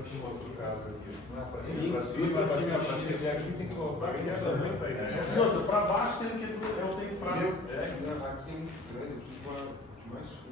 aqui um outro caso aqui. Não é para Sim, cima, para cima, para para cima, cima, para cima. E aqui tem que colocar aqui é muito aí. E outra, para baixo, sendo que eu tenho fraco. Aqui é muito grande, eu preciso de mais